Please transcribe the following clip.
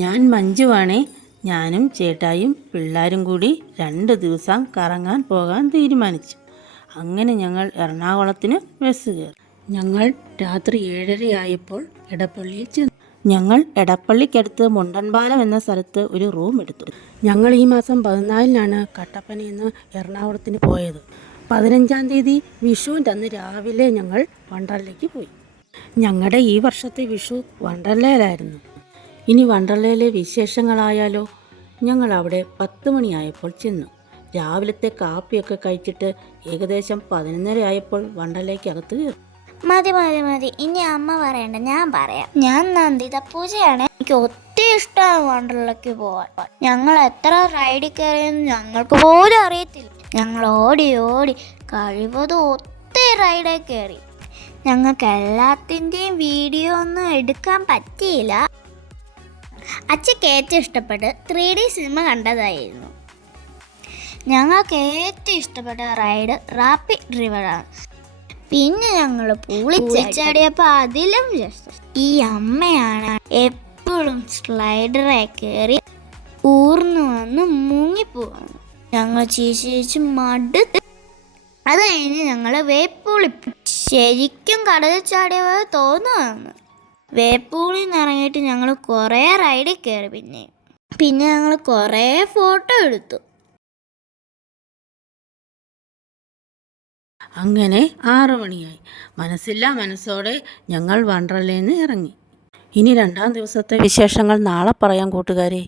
ഞാൻ മഞ്ജുവാണേ. ഞാനും ചേട്ടായും പിള്ളേരും കൂടി 2 ദിവസം കറങ്ങാൻ പോകാൻ തീരുമാനിച്ചു. അങ്ങനെ ഞങ്ങൾ എറണാകുളത്തിന് ബസ് കയറി. ഞങ്ങൾ രാത്രി 7:30 ആയപ്പോൾ എടപ്പള്ളിയിൽ ചെന്നു. ഞങ്ങൾ എടപ്പള്ളിക്കടുത്ത് മുണ്ടൻപാലം എന്ന സ്ഥലത്ത് ഒരു റൂം എടുത്തു. ഞങ്ങൾ ഈ മാസം 14-നാണ് കട്ടപ്പനയിൽ നിന്ന് എറണാകുളത്തിന് പോയത്. 15-ാം തീയതി വിഷുവിൻ്റെ അന്ന് രാവിലെ ഞങ്ങൾ വണ്ടർലയ്ക്ക് പോയി. ഞങ്ങളുടെ ഈ വർഷത്തെ വിഷു വണ്ടർലയിലായിരുന്നു. ഇനി വണ്ടർലയിലെ വിശേഷങ്ങളായാലോ. ഞങ്ങൾ അവിടെ 10 മണിയായപ്പോൾ ചെന്നു. രാവിലത്തെ കാപ്പിയൊക്കെ കഴിച്ചിട്ട് ഏകദേശം 11:30 ആയപ്പോൾ വണ്ടർലയ്ക്ക് അകത്ത് കയറി. മതി, ഇനി അമ്മ പറയണ്ട, ഞാൻ പറയാം. ഞാൻ നന്ദിത പൂജയാണ്. എനിക്ക് ഒത്തിരി ഇഷ്ടമാണ് വണ്ടർലയ്ക്ക് പോവാൻ. ഞങ്ങൾ എത്ര റൈഡിൽ കയറിയെന്ന് ഞങ്ങൾക്ക് പോലും അറിയത്തില്ല. ഞങ്ങൾ ഓടി കഴിവതും ഒത്തിരി റൈഡിൽ കയറി. ഞങ്ങൾക്ക് എല്ലാത്തിൻ്റെയും വീഡിയോ ഒന്നും എടുക്കാൻ പറ്റിയില്ല. അച്ഛക്ക് ഏറ്റവും ഇഷ്ടപ്പെട്ട് 3D സിനിമ കണ്ടതായിരുന്നു. ഞങ്ങൾക്ക് ഏറ്റവും ഇഷ്ടപ്പെട്ട റൈഡ് റാപ്പിഡ് റിവറാണ്. പിന്നെ ഞങ്ങൾ പൂളിച്ചാടിയപ്പോൾ അതിലും രസം. ഈ അമ്മയാണ് എപ്പോഴും സ്ലൈഡറെ കയറി ഊർന്നു വന്ന് മുങ്ങിപ്പോവാണ്. ഞങ്ങൾ ചീച്ച് മടുത്ത്. അത് കഴിഞ്ഞ് ഞങ്ങൾ വേപ്പൂളി ശരിക്കും കടലിൽ ചാടിയ പോലെ തോന്നുവാണ്. വേപ്പൂളിൽ നിന്ന് ഇറങ്ങിയിട്ട് ഞങ്ങൾ കുറേ റൈഡിൽ കയറി. പിന്നെ ഞങ്ങൾ കുറേ ഫോട്ടോ എടുത്തു. അങ്ങനെ 6 മണിയായി. മനസ്സില്ലാ മനസ്സോടെ ഞങ്ങൾ വണ്ടർലയിൽ നിന്ന് ഇറങ്ങി. ഇനി 2-ാം ദിവസത്തെ വിശേഷങ്ങൾ നാളെ പറയാം കൂട്ടുകാരെ.